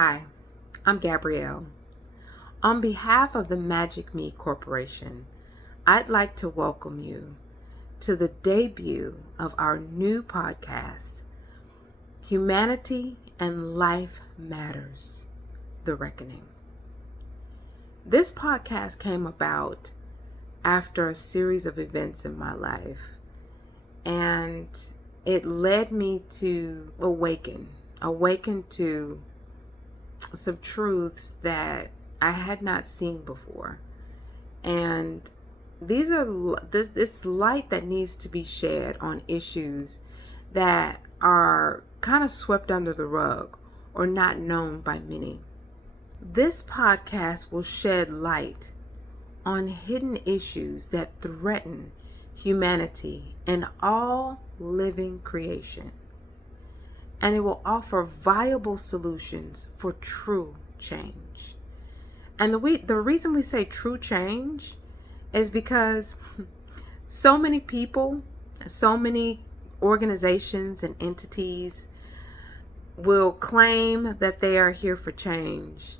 Hi, I'm Gabrielle. On behalf of the Magic Me Corporation, I'd like to welcome you to the debut of our new podcast, Humanity and Life Matters, The Reckoning. This podcast came about after a series of events in my life, and it led me to awaken to some truths that I had not seen before. And these are this light that needs to be shed on issues that are kind of swept under the rug or not known by many. This podcast will shed light on hidden issues that threaten humanity and all living creation. And it will offer viable solutions for true change. And the reason we say true change is because so many people, so many organizations and entities will claim that they are here for change,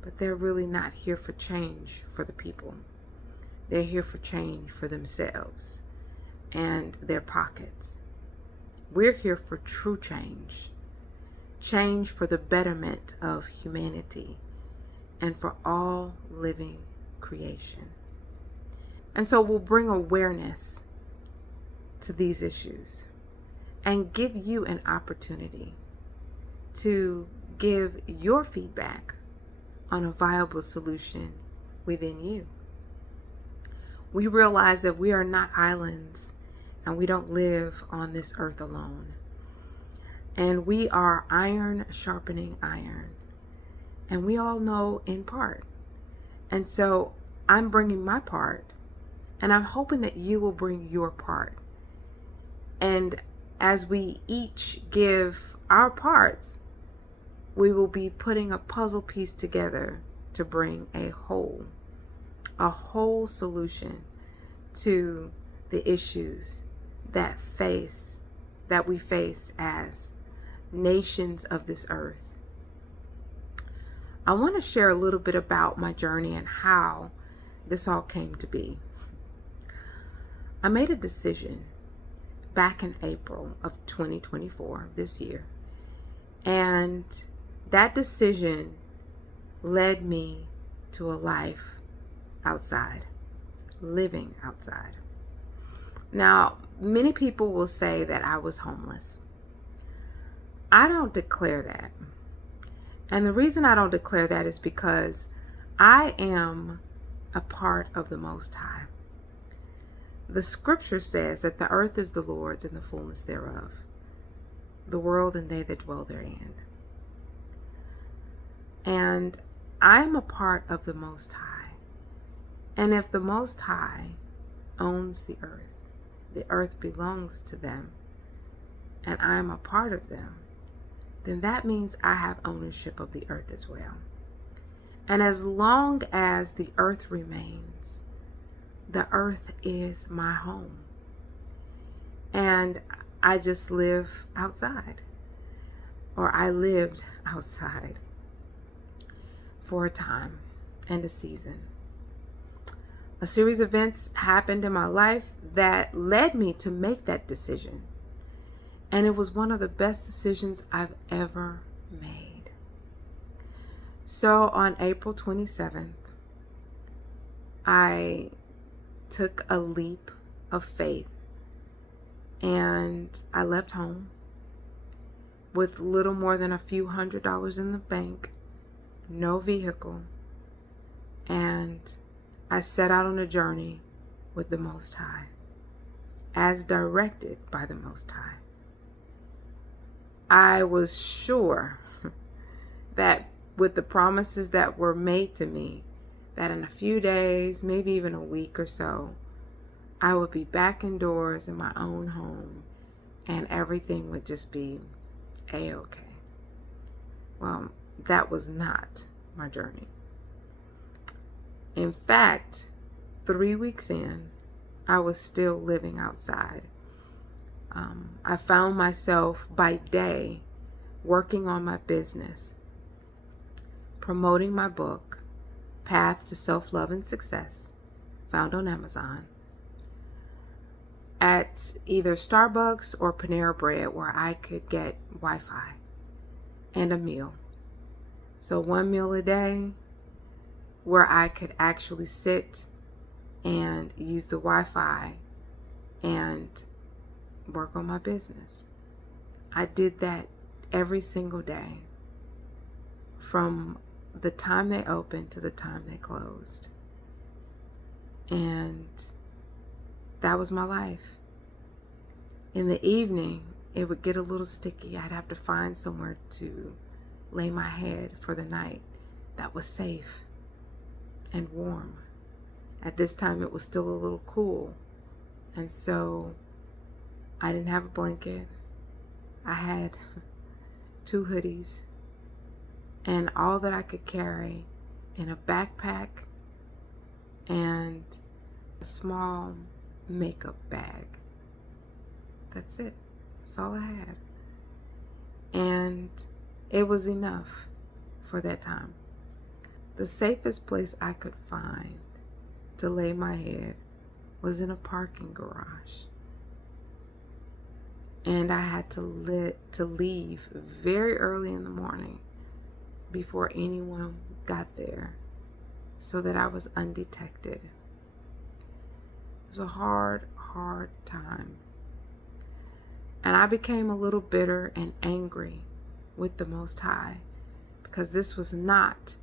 but they're really not here for change for the people. They're here for change for themselves and their pockets. We're here for true change for the betterment of humanity and for all living creation. And so we'll bring awareness to these issues and give you an opportunity to give your feedback on a viable solution within you. We realize that we are not islands and we don't live on this earth alone. And we are iron sharpening iron. And we all know in part. And so I'm bringing my part. And I'm hoping that you will bring your part. And as we each give our parts, we will be putting a puzzle piece together to bring a whole solution to the issues that we face as nations of this earth. I want to share a little bit about my journey and how this all came to be. I made a decision back in April of 2024, this year, and that decision led me to a life outside, living outside. Now, many people will say that I was homeless. I don't declare that. And the reason I don't declare that is because I am a part of the Most High. The scripture says that the earth is the Lord's and the fullness thereof, the world and they that dwell therein. And I'm a part of the Most High. And if the Most High owns the earth belongs to them, and I'm a part of them, then that means I have ownership of the earth as well. And as long as the earth remains, the earth is my home. And I just live outside, or I lived outside for a time and a season. A series of events happened in my life that led me to make that decision. And it was one of the best decisions I've ever made. So on April 27th, I took a leap of faith and I left home with little more than a few $100s in the bank, no vehicle, and I set out on a journey with the Most High, as directed by the Most High. I was sure that with the promises that were made to me, that in a few days, maybe even a week or so, I would be back indoors in my own home and everything would just be A-okay. Well, that was not my journey. In fact, 3 weeks in, I was still living outside. I found myself by day working on my business, promoting my book, Path to Self-Love and Success, found on Amazon, at either Starbucks or Panera Bread where I could get Wi-Fi and a meal. So 1 meal a day where I could actually sit and use the Wi-Fi and work on my business. I did that every single day from the time they opened to the time they closed. And that was my life. In the evening, it would get a little sticky. I'd have to find somewhere to lay my head for the night that was safe and warm. At this time, it was still a little cool. And so I didn't have a blanket. I had 2 hoodies and all that I could carry in a backpack and a small makeup bag. That's it. That's all I had. And it was enough for that time. The safest place I could find to lay my head was in a parking garage. And I had to leave very early in the morning before anyone got there so that I was undetected. It was a hard time. And I became a little bitter and angry with the Most High because this was not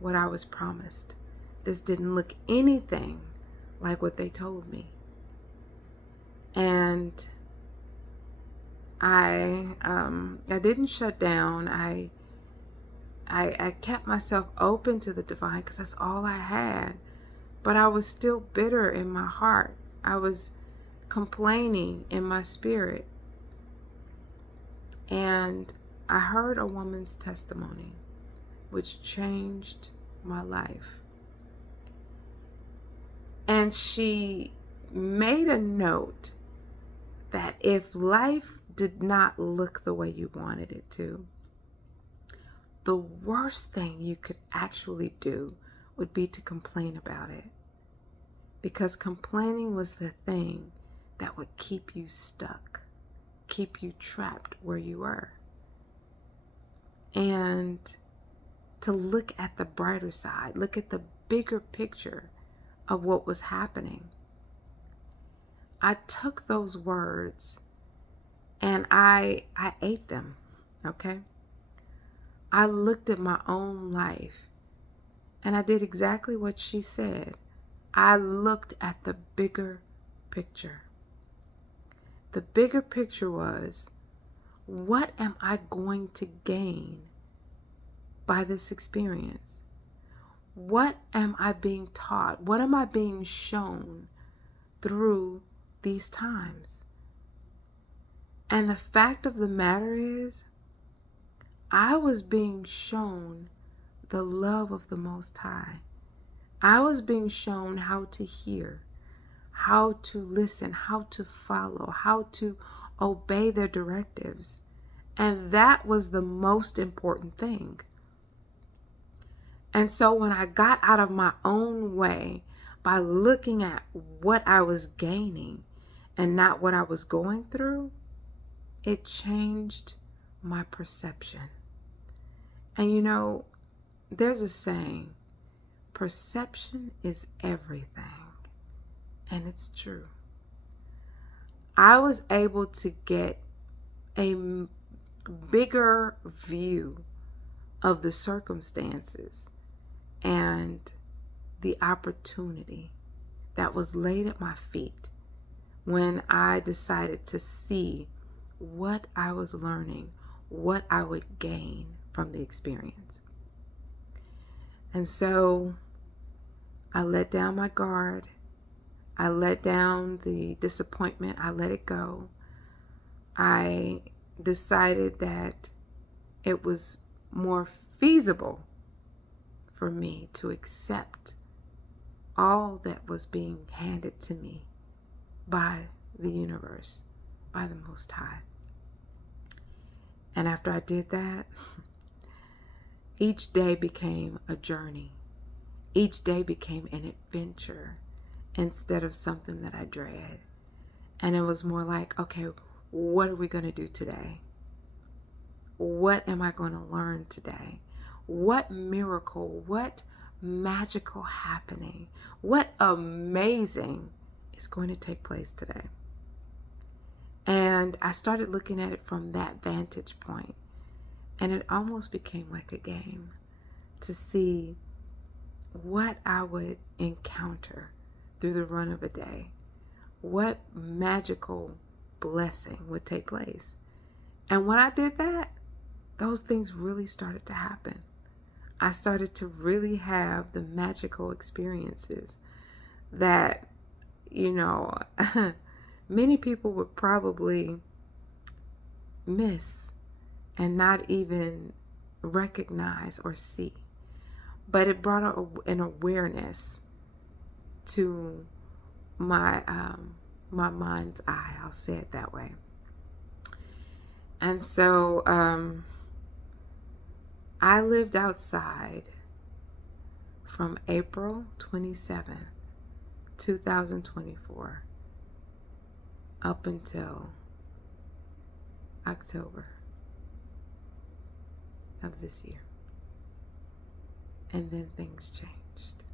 what I was promised. This didn't look anything like what they told me. And I didn't shut down. I kept myself open to the divine because that's all I had. But I was still bitter in my heart. I was complaining in my spirit. And I heard a woman's testimony, which changed my life. And she made a note that if life did not look the way you wanted it to, the worst thing you could actually do would be to complain about it. Because complaining was the thing that would keep you stuck, keep you trapped where you were. And to look at the brighter side, look at the bigger picture of what was happening. I took those words and I ate them, okay? I looked at my own life and I did exactly what she said. I looked at the bigger picture. The bigger picture was, what am I going to gain by this experience? What am I being taught? What am I being shown through these times? And the fact of the matter is, I was being shown the love of the Most High. I was being shown how to hear, how to listen, how to follow, how to obey their directives. And that was the most important thing. And so when I got out of my own way by looking at what I was gaining and not what I was going through, it changed my perception. And you know, there's a saying, perception is everything. And it's true. I was able to get a bigger view of the circumstances and the opportunity that was laid at my feet when I decided to see what I was learning, what I would gain from the experience. And so I let down my guard. I let down the disappointment. I let it go. I decided that it was more feasible for me to accept all that was being handed to me by the universe, by the Most High. And after I did that, Each day became a journey. Each day became an adventure instead of something that I dread. And it was more like, okay, what are we going to do today? What am I going to learn today? What miracle, what magical happening, what amazing is going to take place today? And I started looking at it from that vantage point. And it almost became like a game to see what I would encounter through the run of a day. What magical blessing would take place. And when I did that, those things really started to happen. I started to really have the magical experiences that, many people would probably miss and not even recognize or see. But it brought an awareness to my mind's eye. I'll say it that way. And so I lived outside from April 27th, 2024 up until October of this year. And then things changed.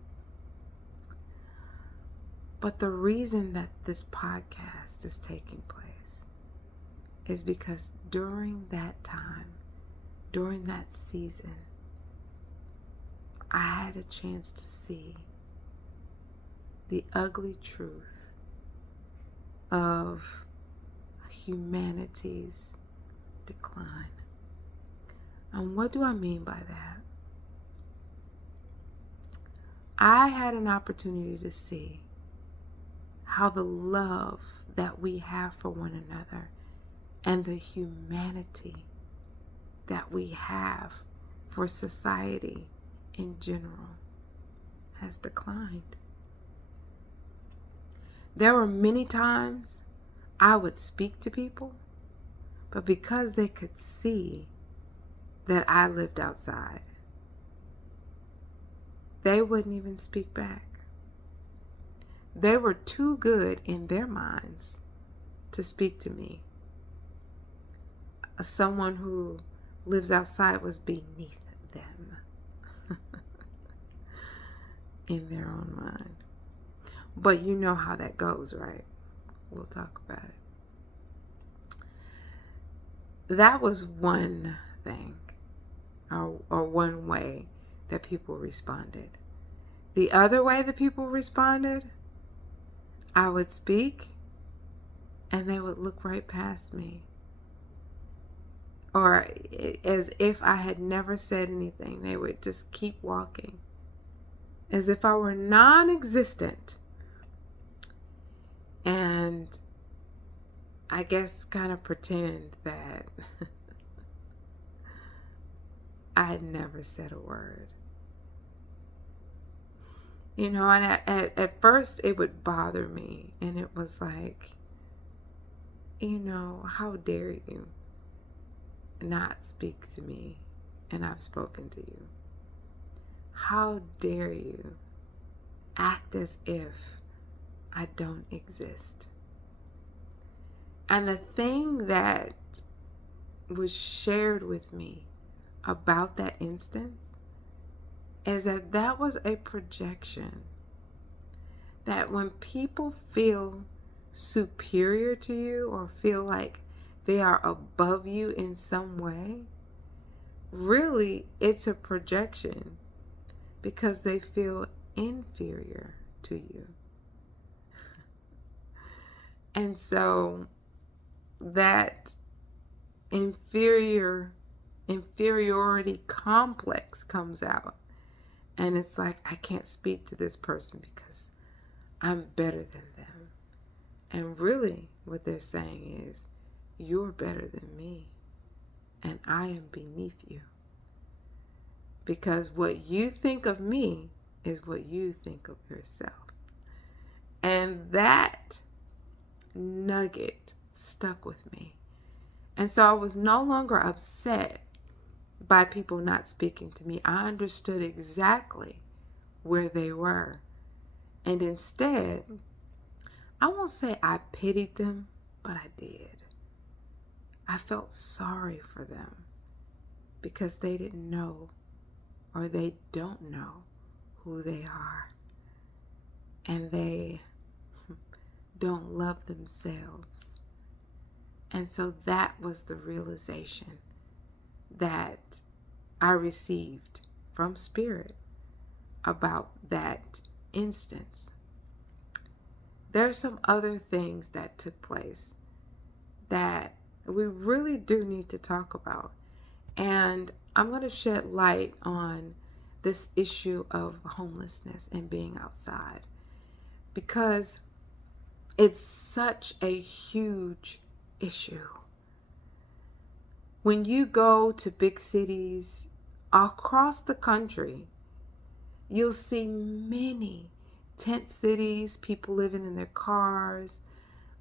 But the reason that this podcast is taking place is because during that time, during that season, I had a chance to see the ugly truth of humanity's decline. And what do I mean by that? I had an opportunity to see how the love that we have for one another and the humanity that we have for society in general has declined. There were many times I would speak to people, but because they could see that I lived outside, they wouldn't even speak back. They were too good in their minds to speak to me. Someone who lives outside was beneath them in their own mind. But you know how that goes, right? We'll talk about it. That was one thing, or one way that people responded. The other way that people responded, I would speak and they would look right past me. Or as if I had never said anything, they would just keep walking. As if I were non-existent. And I guess kind of pretend that I had never said a word. And at first it would bother me. And it was like, how dare you not speak to me and I've spoken to you? How dare you act as if I don't exist? And the thing that was shared with me about that instance is that was a projection. That when people feel superior to you or feel like they are above you in some way, really it's a projection because they feel inferior to you. And so that inferiority complex comes out. And it's like, I can't speak to this person because I'm better than them. And really what they're saying is, you're better than me and I am beneath you. Because what you think of me is what you think of yourself. And that nugget stuck with me. And so I was no longer upset by people not speaking to me. I understood exactly where they were. And instead, I won't say I pitied them, but I did. I felt sorry for them because they didn't know, or they don't know, who they are. And they don't love themselves. And so that was the realization that I received from Spirit about that instance. There are some other things that took place that we really do need to talk about. And I'm going to shed light on this issue of homelessness and being outside, because it's such a huge issue. When you go to big cities across the country, you'll see many tent cities, people living in their cars,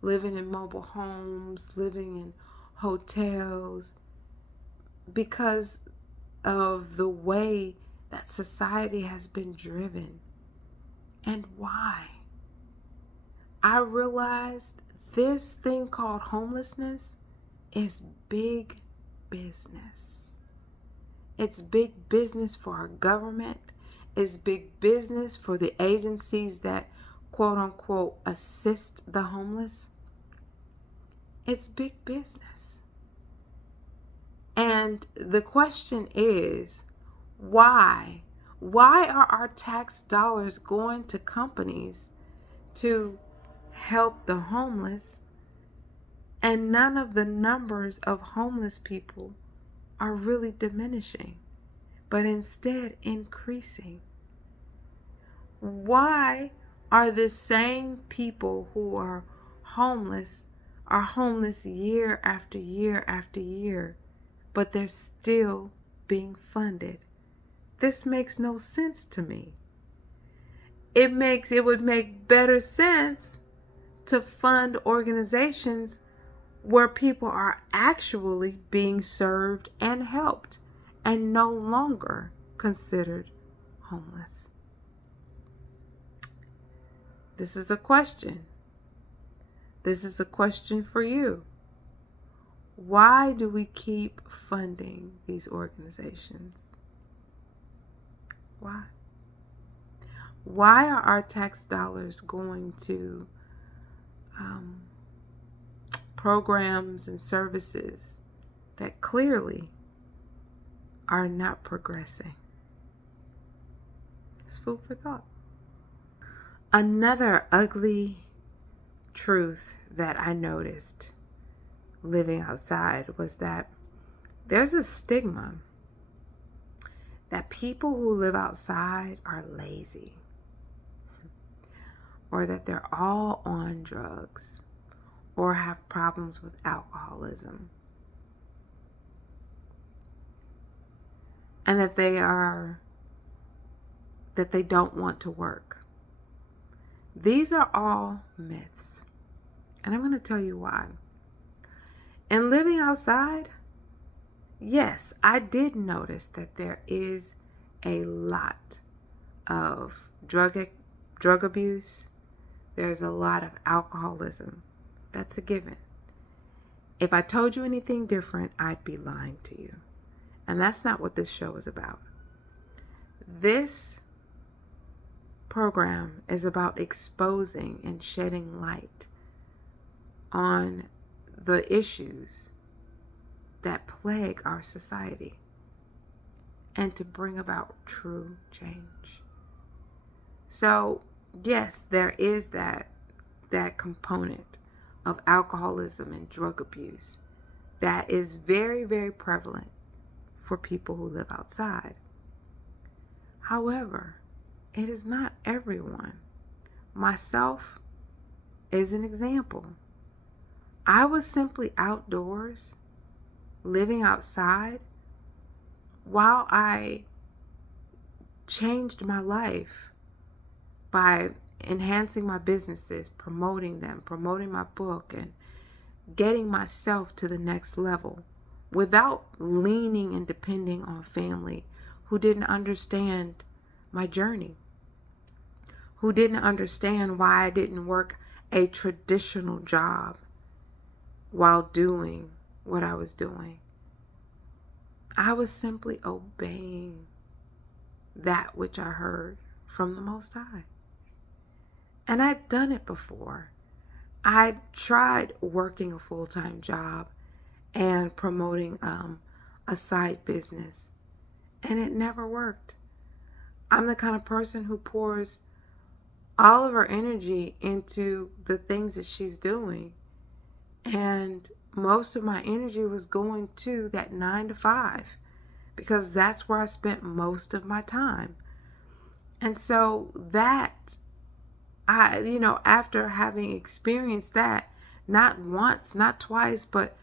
living in mobile homes, living in hotels, because of the way that society has been driven. And why? I realized this thing called homelessness is big business. It's big business for our government. It's big business for the agencies that, quote unquote, assist the homeless. It's big business. And the question is, why? Why are our tax dollars going to companies to help the homeless, and none of the numbers of homeless people are really diminishing, but instead increasing? Why are the same people who are homeless year after year after year, but they're still being funded? This makes no sense to me. It would make better sense to fund organizations where people are actually being served and helped and no longer considered homeless. This is a question. This is a question for you. Why do we keep funding these organizations? Why? Why are our tax dollars going to programs and services that clearly are not progressing? It's food for thought. Another ugly truth that I noticed living outside was that there's a stigma that people who live outside are lazy, or that they're all on drugs, or have problems with alcoholism, and that they don't want to work. These are all myths, and I'm going to tell you why. In living outside, yes, I did notice that there is a lot of drug abuse. There's a lot of alcoholism. That's a given. If I told you anything different, I'd be lying to you. And that's not what this show is about. This program is about exposing and shedding light on the issues that plague our society, and to bring about true change. So, yes, there is that component of alcoholism and drug abuse that is very, very prevalent for people who live outside. However, it is not everyone. Myself is an example. I was simply outdoors, living outside, while I changed my life by enhancing my businesses, promoting them, promoting my book, and getting myself to the next level. without leaning and depending on family who didn't understand my journey, who didn't understand why I didn't work a traditional job while doing what I was doing. I was simply obeying that which I heard from the Most High. And I'd done it before. I tried working a full-time job and promoting a side business, and it never worked. I'm the kind of person who pours all of her energy into the things that she's doing, and most of my energy was going to that 9 to 5 because that's where I spent most of my time. And so that after having experienced that, not once, not twice, but,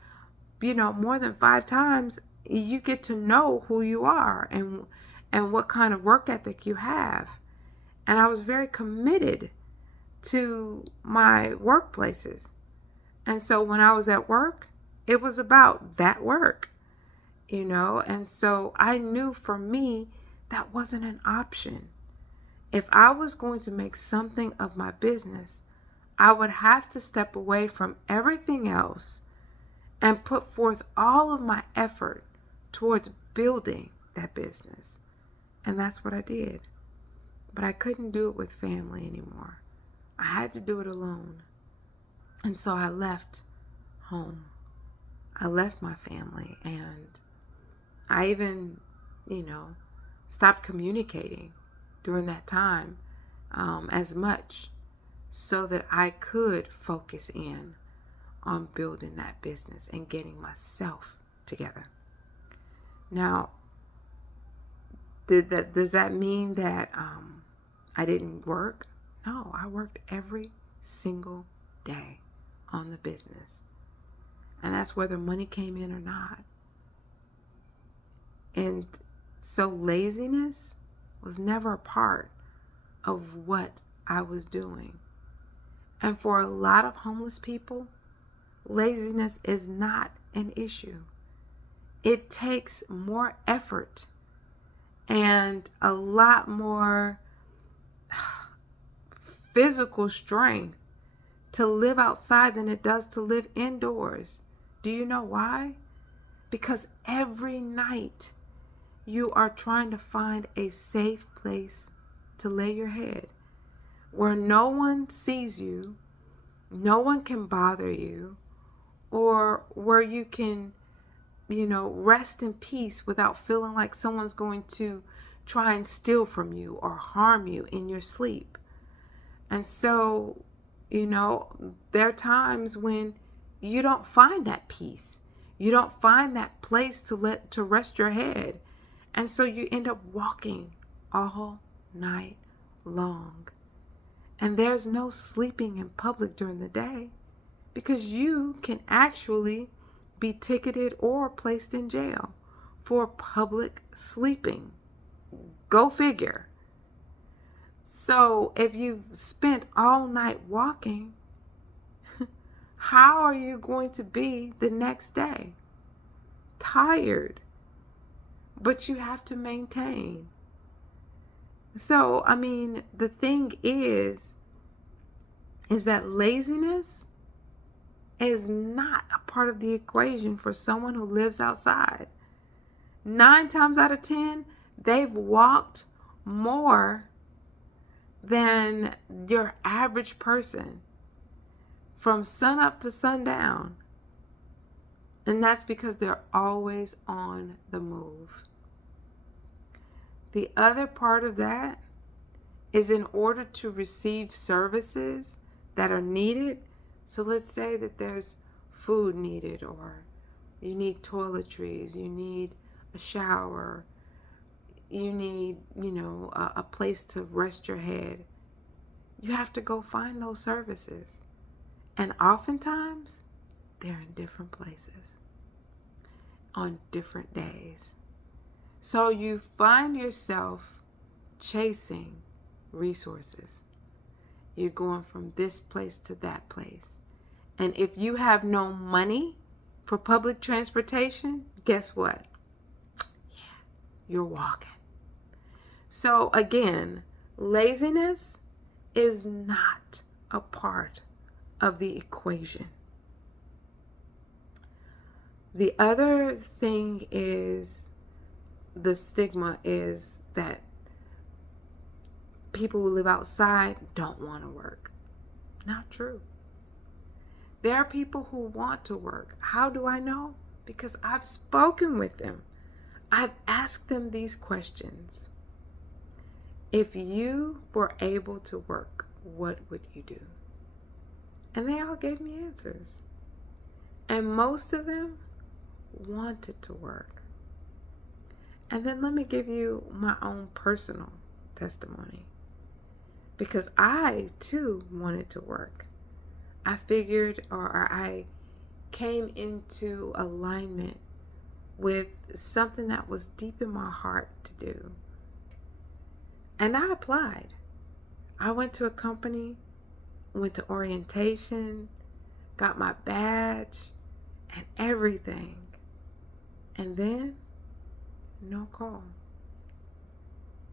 more than 5 times, you get to know who you are and what kind of work ethic you have. And I was very committed to my workplaces. And so when I was at work, it was about that work, and so I knew for me that wasn't an option. If I was going to make something of my business, I would have to step away from everything else and put forth all of my effort towards building that business. And that's what I did. But I couldn't do it with family anymore. I had to do it alone. And so I left home. I left my family, and I even, stopped communicating during that time as much so that I could focus in on building that business and getting myself together. Now, does that mean that I didn't work? No, I worked every single day on the business. And that's whether money came in or not. And so laziness was never a part of what I was doing. And for a lot of homeless people, laziness is not an issue. It takes more effort and a lot more physical strength to live outside than it does to live indoors. Do you know why? Because every night you are trying to find a safe place to lay your head where no one sees you, no one can bother you, or where you can, rest in peace without feeling like someone's going to try and steal from you or harm you in your sleep. And so, there are times when you don't find that peace. You don't find that place to rest your head. And so you end up walking all night long. And there's no sleeping in public during the day because you can actually be ticketed or placed in jail for public sleeping. Go figure. So if you've spent all night walking, how are you going to be the next day? Tired. But you have to maintain. So, the thing is that laziness is not a part of the equation for someone who lives outside. 9 times out of 10, they've walked more than your average person from sunup to sundown. And that's because they're always on the move. The other part of that is in order to receive services that are needed. So let's say that there's food needed, or you need toiletries, you need a shower, you need, a place to rest your head. You have to go find those services. And oftentimes, they're in different places on different days. So you find yourself chasing resources. You're going from this place to that place. And if you have no money for public transportation, guess what? You're walking. So again, laziness is not a part of the equation. The other thing is, the stigma is that people who live outside don't want to work. Not true. There are people who want to work. How do I know? Because I've spoken with them. I've asked them these questions. If you were able to work, what would you do? And they all gave me answers. And most of them wanted to work. And then let me give you my own personal testimony. Because I too wanted to work. I figured, or I came into alignment with something that was deep in my heart to do. And I applied. I went to a company, went to orientation, got my badge and everything. And then, no call.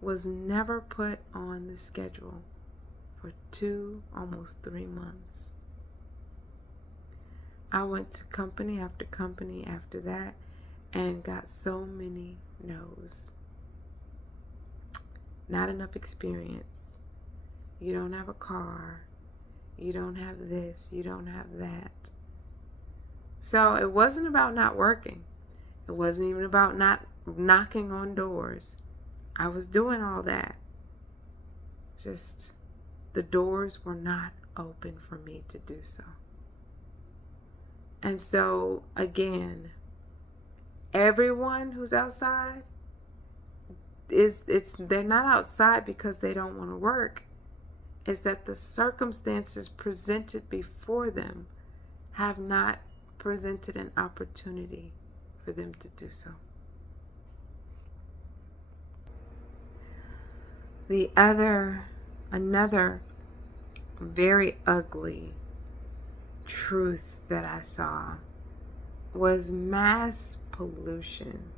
Was never put on the schedule for 2, almost 3 months. I went to company after company after that and got so many no's. Not enough experience. You don't have a car. You don't have this. You don't have that. So it wasn't about not working. It wasn't even about not knocking on doors. I was doing all that. Just the doors were not open for me to do so. And so again, everyone who's outside they're not outside because they don't want to work. It's that the circumstances presented before them have not presented an opportunity for them to do so. Another very ugly truth that I saw was mass pollution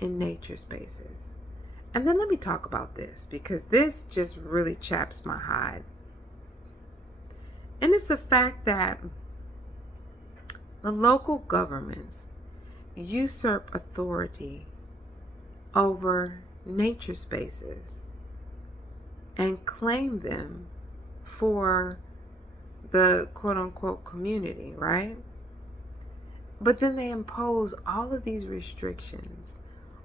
in nature spaces. And then let me talk about this, because this just really chaps my hide. And it's the fact that the local governments usurp authority over nature spaces and claim them for the quote-unquote community, right? But then they impose all of these restrictions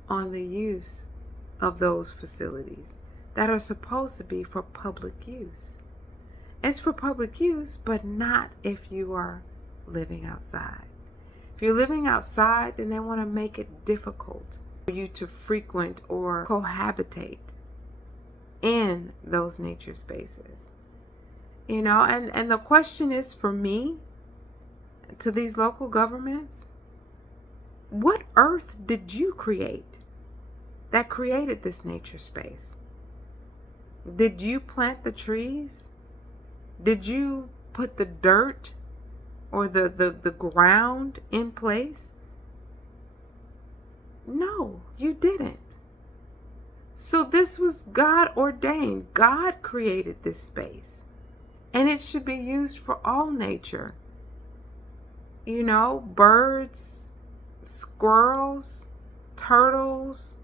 on the use of those facilities that are supposed to be for public use. It's for public use, but not if you are living outside. If you're living outside, then they want to make it difficult for you to frequent or cohabitate in those nature spaces. You know, and the question is for me, to these local governments, what earth did you create that created this nature space? Did you plant the trees? Did you put the dirt or the ground in place? No, you didn't. So this was God ordained. God created this space. And it should be used for all nature. You know, birds, squirrels, turtles,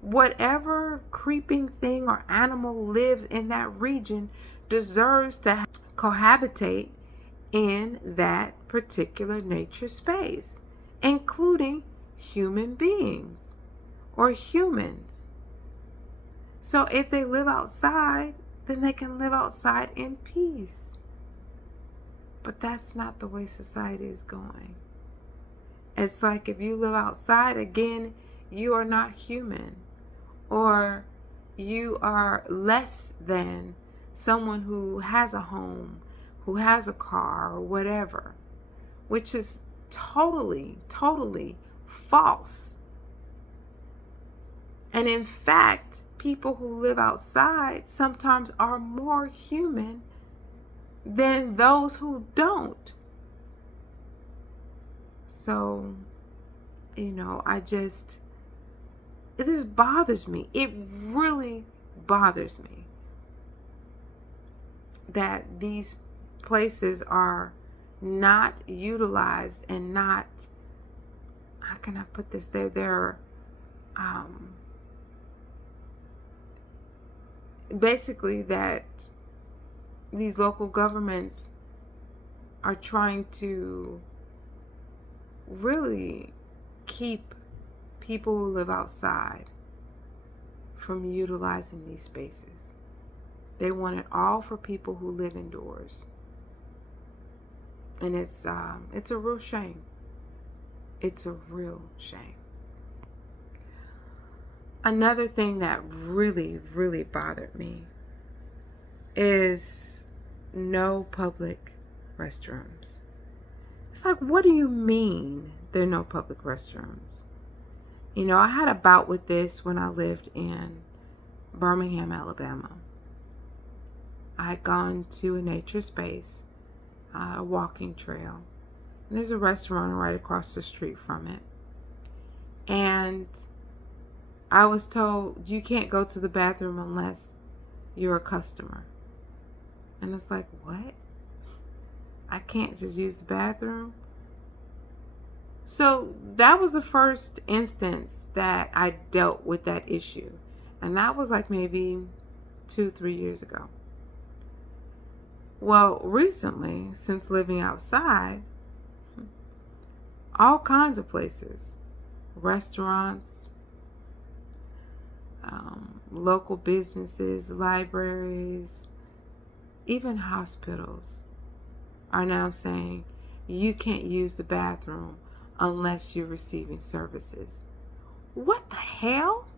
whatever creeping thing or animal lives in that region deserves to cohabitate in that particular nature space, including human beings or humans. So if they live outside, then they can live outside in peace. But that's not the way society is going. It's like if you live outside, again, you are not human, or you are less than someone who has a home, who has a car, or whatever, which is totally false. And in fact, people who live outside sometimes are more human than those who don't. So, this bothers me. It really bothers me that these places are not utilized and not, how can I put this? They're basically that these local governments are trying to really keep people who live outside from utilizing these spaces. They want it all for people who live indoors. And it's a real shame. It's a real shame. Another thing that really, really bothered me is no public restrooms. It's like, what do you mean there are no public restrooms? I had a bout with this when I lived in Birmingham, Alabama. I had gone to a nature space, a walking trail. And there's a restaurant right across the street from it. And I was told you can't go to the bathroom unless you're a customer. And it's like, what? I can't just use the bathroom? So that was the first instance that I dealt with that issue. And that was like maybe 2-3 years ago. Well, recently, since living outside, all kinds of places, restaurants, local businesses, libraries, even hospitals are now saying you can't use the bathroom unless you're receiving services. What the hell?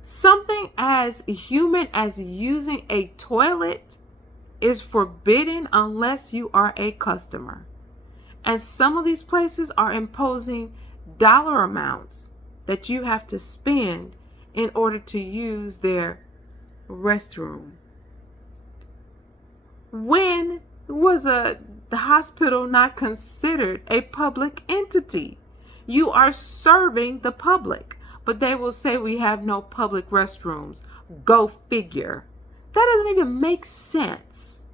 Something as human as using a toilet is forbidden unless you are a customer. And some of these places are imposing dollar amounts that you have to spend in order to use their restroom. When was the hospital not considered a public entity? You are serving the public, but they will say we have no public restrooms. Go figure. That doesn't even make sense.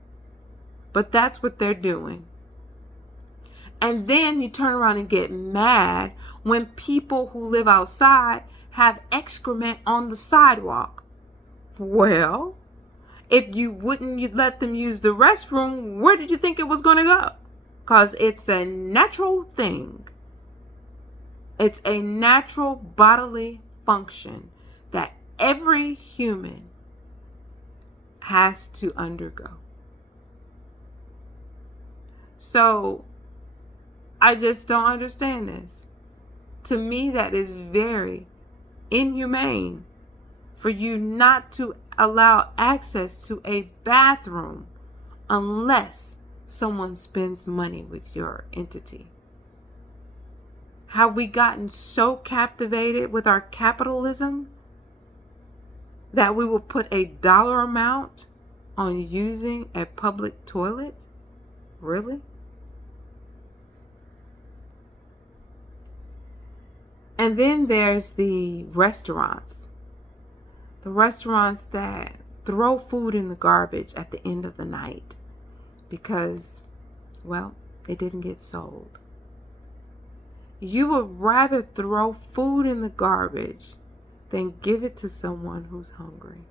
But that's what they're doing. And then you turn around and get mad when people who live outside have excrement on the sidewalk. Well, if you wouldn't let them use the restroom, where did you think it was going to go? Because it's a natural thing. It's a natural bodily function that every human has to undergo. So I just don't understand this. To me, that is very inhumane for you not to allow access to a bathroom unless someone spends money with your entity. Have we gotten so captivated with our capitalism that we will put a dollar amount on using a public toilet? Really? And then there's the restaurants. The restaurants that throw food in the garbage at the end of the night because, well, it didn't get sold. You would rather throw food in the garbage than give it to someone who's hungry.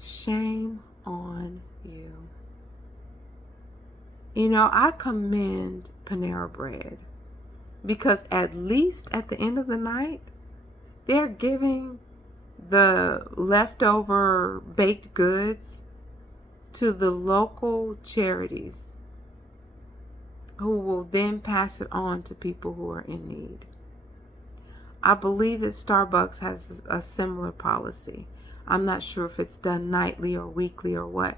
Shame on you. I commend Panera Bread because at least at the end of the night, they're giving the leftover baked goods to the local charities who will then pass it on to people who are in need. I believe that Starbucks has a similar policy. I'm not sure if it's done nightly or weekly or what,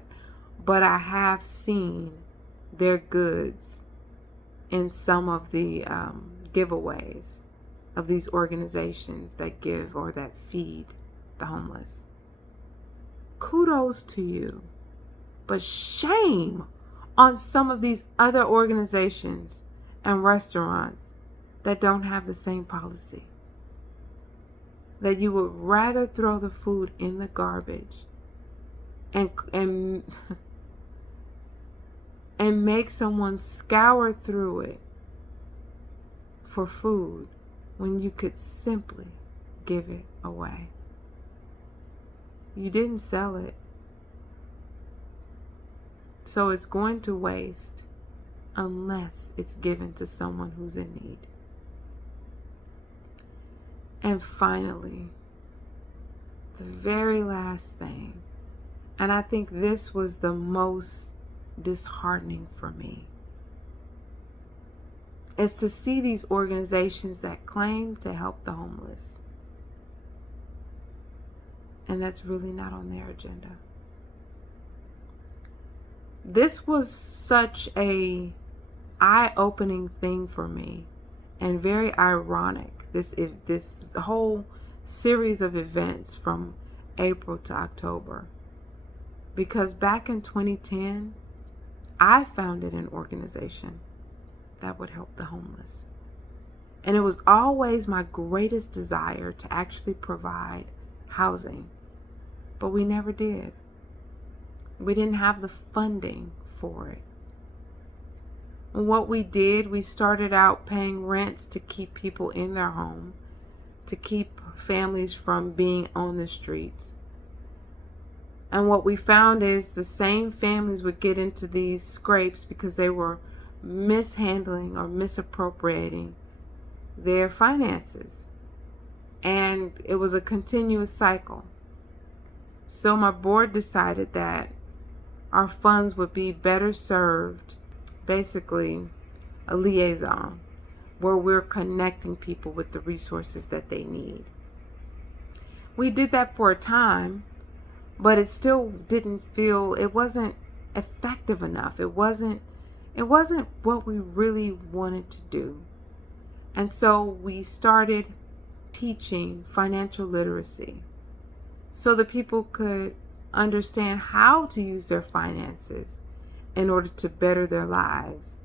but I have seen their goods in some of the giveaways of these organizations that give or that feed the homeless. Kudos to you, but shame on some of these other organizations and restaurants that don't have the same policy. That you would rather throw the food in the garbage and make someone scour through it for food when you could simply give it away. You didn't sell it, so it's going to waste unless it's given to someone who's in need. And finally, the very last thing, and I think this was the most disheartening for me, is to see these organizations that claim to help the homeless, and that's really not on their agenda. This was such a eye-opening thing for me, and very ironic. This whole series of events from April to October, because back in 2010, I founded an organization that would help the homeless, and it was always my greatest desire to actually provide housing, but we never did. We didn't have the funding for it. And what we did, we started out paying rents to keep people in their home, to keep families from being on the streets. And what we found is the same families would get into these scrapes because they were mishandling or misappropriating their finances. And it was a continuous cycle. So my board decided that our funds would be better served, basically a liaison, where we're connecting people with the resources that they need. We did that for a time, but it still didn't feel, it wasn't effective enough. It wasn't what we really wanted to do. And so we started teaching financial literacy so that people could understand how to use their finances in order to better their lives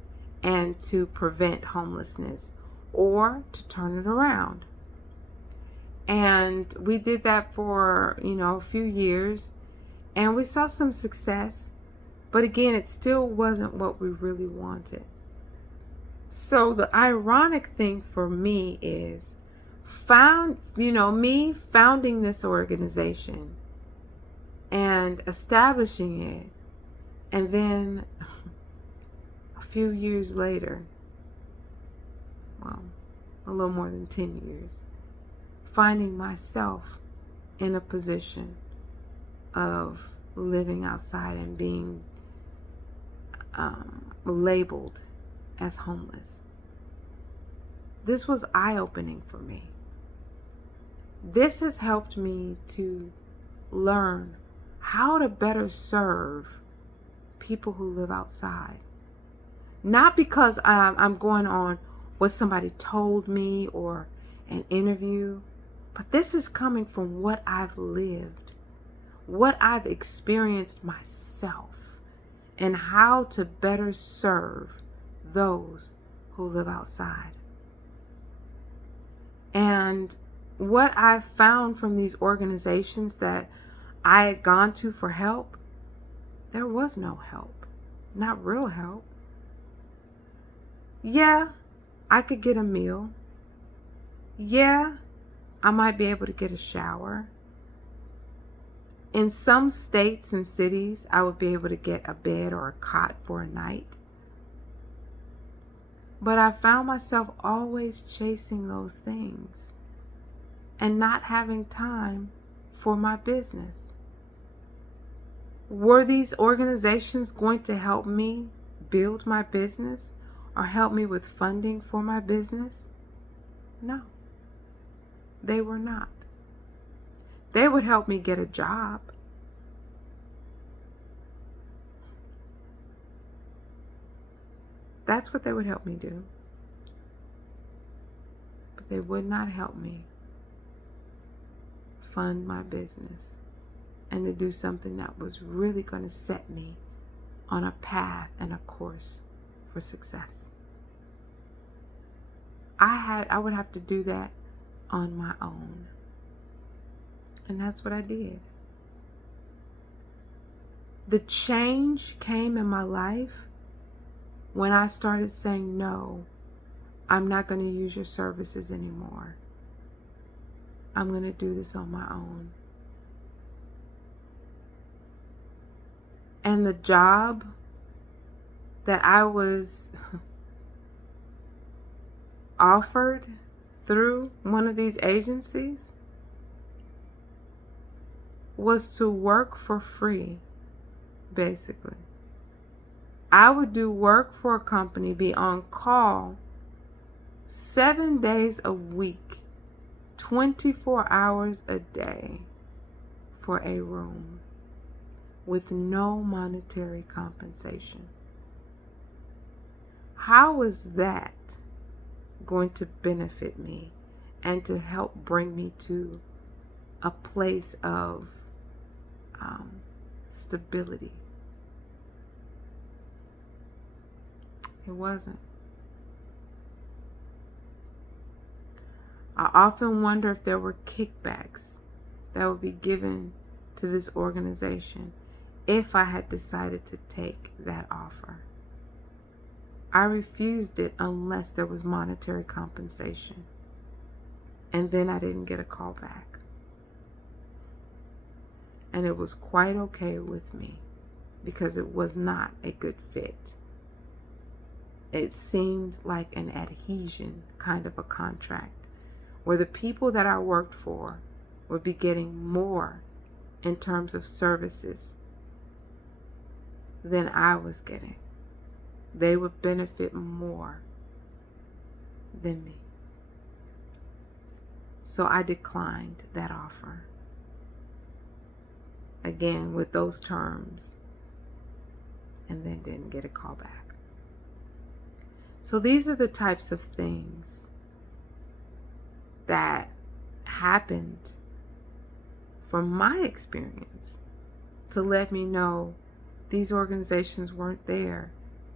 and to prevent homelessness or to turn it around. And we did that for, a few years, and we saw some success, but again, it still wasn't what we really wanted. So the ironic thing for me is me founding this organization and establishing it, and then a few years later, well, a little more than 10 years, finding myself in a position of living outside and being labeled as homeless. This was eye-opening for me. This has helped me to learn how to better serve people who live outside. Not because I'm going on what somebody told me or an interview, but this is coming from what I've lived, what I've experienced myself, and how to better serve those who live outside. And what I found from these organizations that I had gone to for help, there was no help, not real help. Yeah, I could get a meal. Yeah, I might be able to get a shower. In some states and cities, I would be able to get a bed or a cot for a night. But I found myself always chasing those things and not having time for my business. Were these organizations going to help me build my business or help me with funding for my business? No, they were not. They would help me get a job. That's what they would help me do. But they would not help me fund my business and to do something that was really going to set me on a path and a course for success. I would have to do that on my own. And that's what I did. The change came in my life when I started saying, no, I'm not going to use your services anymore. I'm going to do this on my own. And the job that I was offered through one of these agencies was to work for free, basically. I would do work for a company, be on call 7 days a week, 24 hours a day for a room with no monetary compensation. How is that going to benefit me and to help bring me to a place of stability? It wasn't. I often wonder if there were kickbacks that would be given to this organization if I had decided to take that offer. I refused it unless there was monetary compensation. And then I didn't get a call back. And it was quite okay with me because it was not a good fit. It seemed like an adhesion kind of a contract where the people that I worked for would be getting more in terms of services than I was getting. They would benefit more than me. So I declined that offer. Again, with those terms, and then didn't get a call back. So these are the types of things that happened from my experience to let me know these organizations weren't there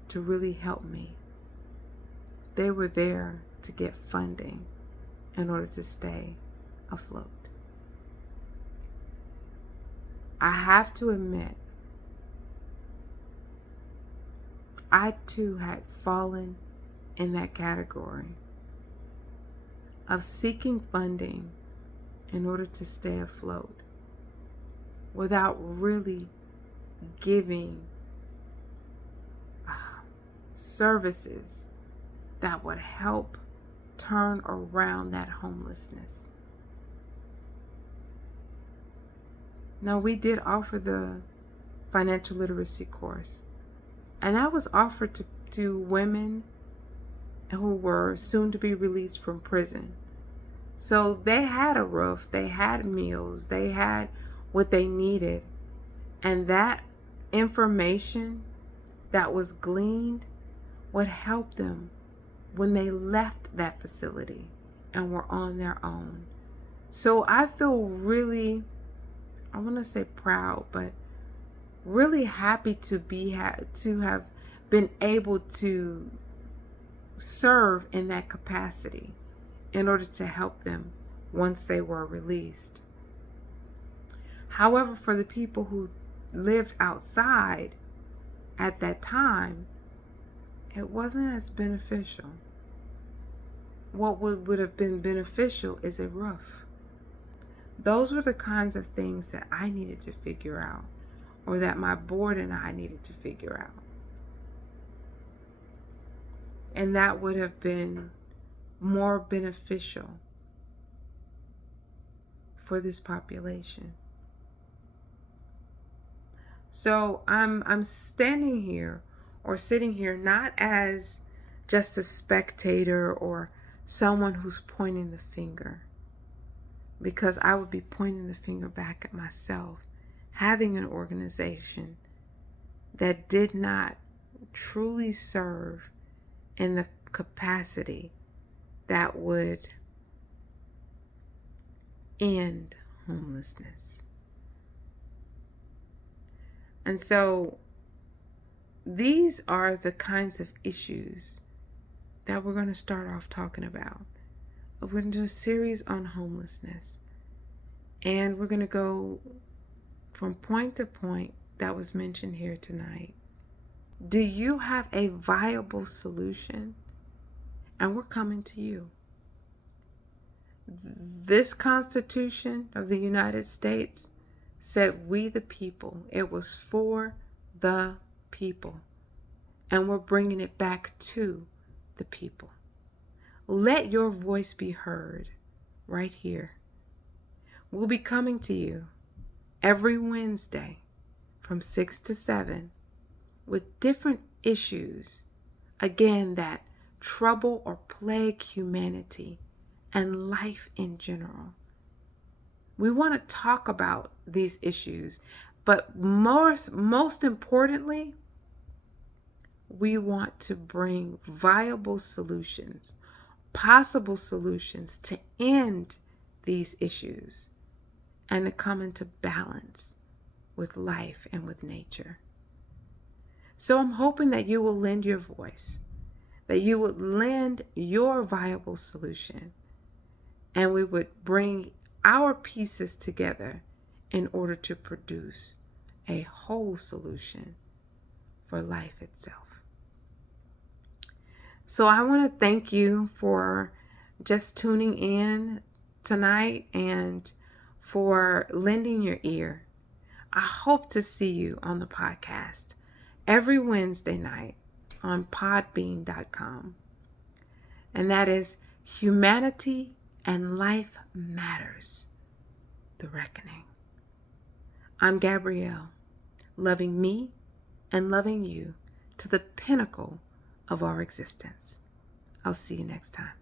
to really help me. They were there to get funding in order to stay afloat. I have to admit, I too had fallen in that category of seeking funding in order to stay afloat without really giving services that would help turn around that homelessness. Now, we did offer the financial literacy course, and that was offered to women who were soon to be released from prison. So they had a roof, they had meals, they had what they needed. And that information that was gleaned would help them when they left that facility and were on their own. So I feel really, I want to say proud, but really happy to have been able to serve in that capacity in order to help them once they were released. However, for the people who lived outside at that time, it wasn't as beneficial. What would have been beneficial is a roof. Those were the kinds of things that I needed to figure out, or that my board and I needed to figure out. And that would have been more beneficial for this population. So I'm standing here or sitting here not as just a spectator or someone who's pointing the finger, because I would be pointing the finger back at myself, having an organization that did not truly serve in the capacity that would end homelessness. And so these are the kinds of issues that we're going to start off talking about. We're going to do a series on homelessness. And we're going to go from point to point that was mentioned here tonight. Do you have a viable solution? And we're coming to you. This Constitution of the United States said we the people. It was for the people. And we're bringing it back to the people. Let your voice be heard right here. We'll be coming to you every Wednesday from 6 to 7 with different issues, again, that trouble or plague humanity and life in general. We want to talk about these issues, but most importantly, we want to bring viable solutions, possible solutions to end these issues and to come into balance with life and with nature. So I'm hoping that you will lend your voice, that you would lend your viable solution, and we would bring our pieces together in order to produce a whole solution for life itself. So I want to thank you for just tuning in tonight and for lending your ear. I hope to see you on the podcast every Wednesday night on podbean.com. And that is Humanity and Life Matters, The Reckoning. I'm Gabrielle, loving me and loving you to the pinnacle of our existence. I'll see you next time.